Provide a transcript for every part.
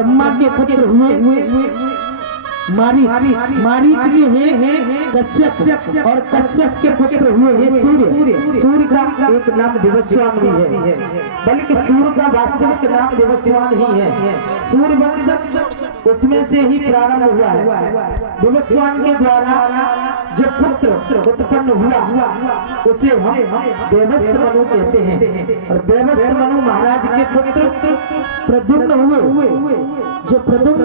ब्रह्मा के पुत्र हुए मारीच के हैं कश्यप और कश्यप के पुत्र हुए हैं सूर्य। सूर्य का एक नाम विवस्वान भी है, बल्कि सूर्य का वास्तविक नाम विवस्वान ही है। सूर्य वंश उसमें से ही प्रारंभ हुआ है। विवस्वान के द्वारा जो पुत्र उत्पन्न हुआ उसे हम देवस्त्र मनु कहते हैं। और देवस्त्र मनु महाराज के पुत्र प्रद्युम्न हुए। जो प्रद्युम्न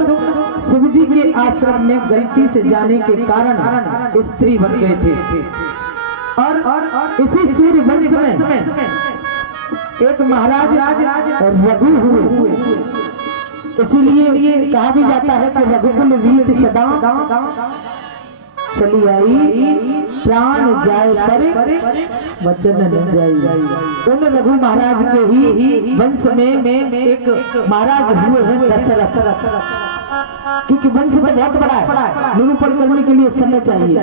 शिवजी के आश्रम में गलती से जाने के कारण स्त्री बन गए थे। और इसी सूर्य वंश में एक महाराज रघु हुए। इसीलिए कहा भी जाता है कि रघुकुल रीत सदा चली आई, प्राण जाए पर वचन न जाई। उन रघु महाराज के ही वंश में एक महाराज हुए हैं दशरथ। क्योंकि वंश तो बहुत बड़ा है, निरूपण करने के लिए समय चाहिए।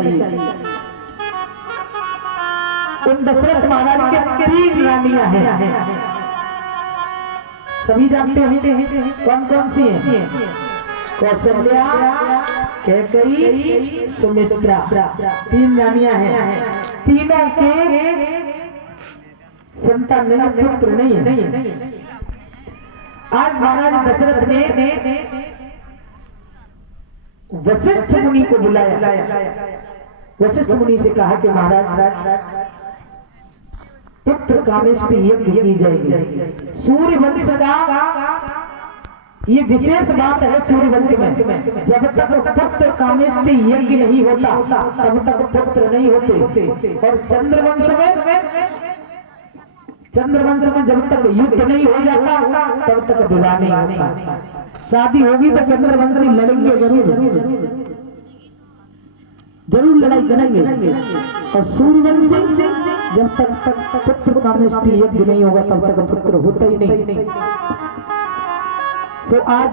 उन दशरथ महाराज के 3 रानियां हैं, सभी जानते हैं कौन कौन सी हैं? कौशल्या, कैकेयी, सुमित्रा, 3 रानियां हैं। तीनों के संतान नहीं, पुत्र नहीं है। आज महाराज दशरथ ने वशिष्ठ मुनि को बुलाया। वशिष्ठ मुनि से कहा कि महाराज पुत्र कामेष्टि यज्ञ की जाएगी। सूर्य वंश का ये विशेष बात है। सूर्य वंश में जब तक पुत्र कामेष्टि यज्ञ नहीं होता तब तक पुत्र नहीं होते। और चंद्रवंश में जब तक युद्ध नहीं हो जाता तब तक विवाह नहीं होता। शादी होगी तो चंद्रवंशी लड़ेंगे, जरूर लड़ाई करेंगे। और सूर्यवंशी जब तक पुत्र कामेष्टि यज्ञ नहीं होगा तब तक पुत्र होता ही नहीं। सो आज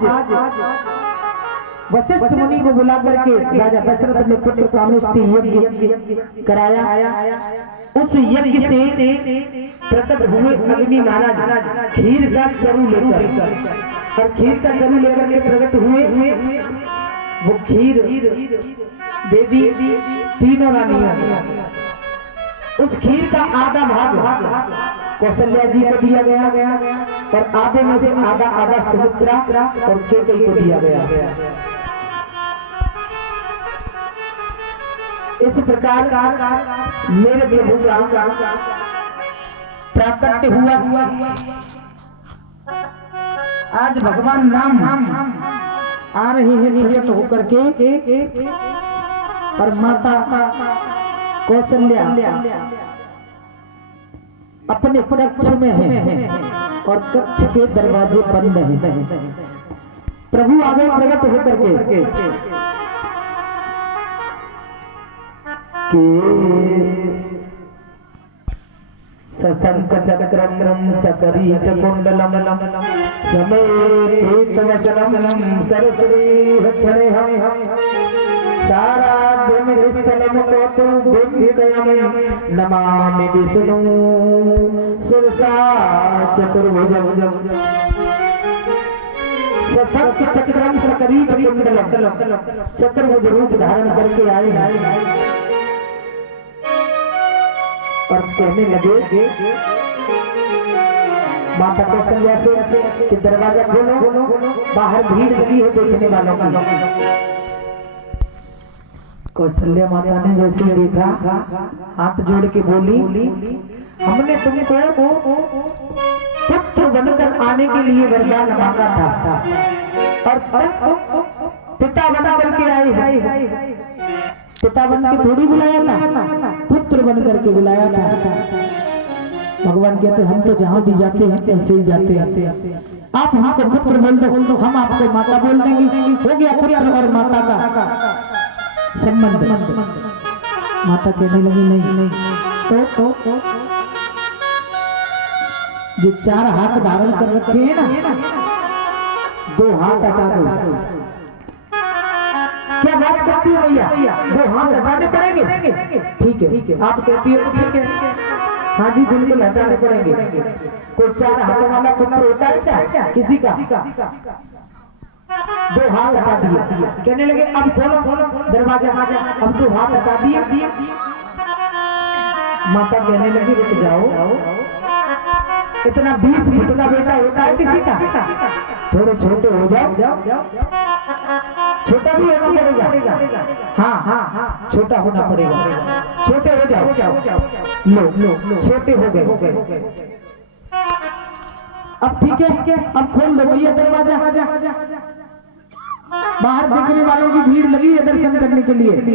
वशिष्ठ मुनि को बुला करके राजा दशरथ ने पुत्र कामेष्टि यज्ञ कराया। उस यज्ञ से प्रकट हुए अग्नि महाराज खीर का चरु लेकर, और खीर का चरु लेकर के प्रकट हुए। वो खीर दे दी 3 रानियां। उस खीर का आधा भाग कौशल्या जी को दिया गया और आधे में से आधा सुमित्रा और कैकेयी को दिया गया। इस प्रकार मेरे प्रभु का प्राकट्य हुआ। आज भगवान नाम आ रहे हैं प्रकट होकर के। और माता कौशल्या अपने कक्ष में है और कक्ष के दरवाजे बंद हैं। प्रभु आगे प्रकट होकर के सशंक चक्रम सकरीट कुंडलम समेत वचनम सरस्वती हक्षणे सारा स्थलम कौतुकयम नमामि विष्णु शिरसा चतुर्भुजम। सशंक चक्रम सकरीट कुंडलम, चतुर्भुज रूप धारण करके आए और कहने लगे माता कौशल्या से कि दरवाजा खोलो, बाहर भीड़ लगी है देखने वालों की। कौशल्या माता ने जैसे देखा हाथ जोड़ के बोली, हमने तुमको पुत्र बनकर आने के लिए वरदान मांगा था और पिता बना करके आए। पिता बन के थोड़ी बुलाया था, पुत्र बन करके बुलाया था। भगवान कहते हम तो जहाँ भी जाते हैं ऐसे ही जाते हैं। आप हमको पुत्र बोल दो, हम आपको माता बोल देंगे। हो गया पुत्र और माता का संबंध। माता कहने लगी नहीं तो जो 4 हाथ धारण कर रखे हैं ना, 2 हाथ हटा दो। क्या बात करती है भैया? 2 हाथ हटाने पड़ेंगे? ठीक है, आप कहती है तो ठीक है। हाँ जी बिल्कुल हटाने पड़ेंगे। कोई 4 हाथों वाला पुत्र होता है क्या किसी का? 2 हाथ हटा दिए, कहने लगे अब खोलो दरवाजा, अब 2 हाथ हटा दिए। माता कहने लगी रुक जाओ, इतना 20 फुट का बेटा होता है किसी का, थोड़े छोटे हो जाओ, छोटा भी होना पड़ेगा, हाँ छोटा होना पड़ेगा, छोटे हो जाओ, लो छोटे हो गए। अब ठीक है, अब खोल लो भैया दरवाजा। बाहर देखने वालों की भीड़ लगी है दर्शन करने के लिए।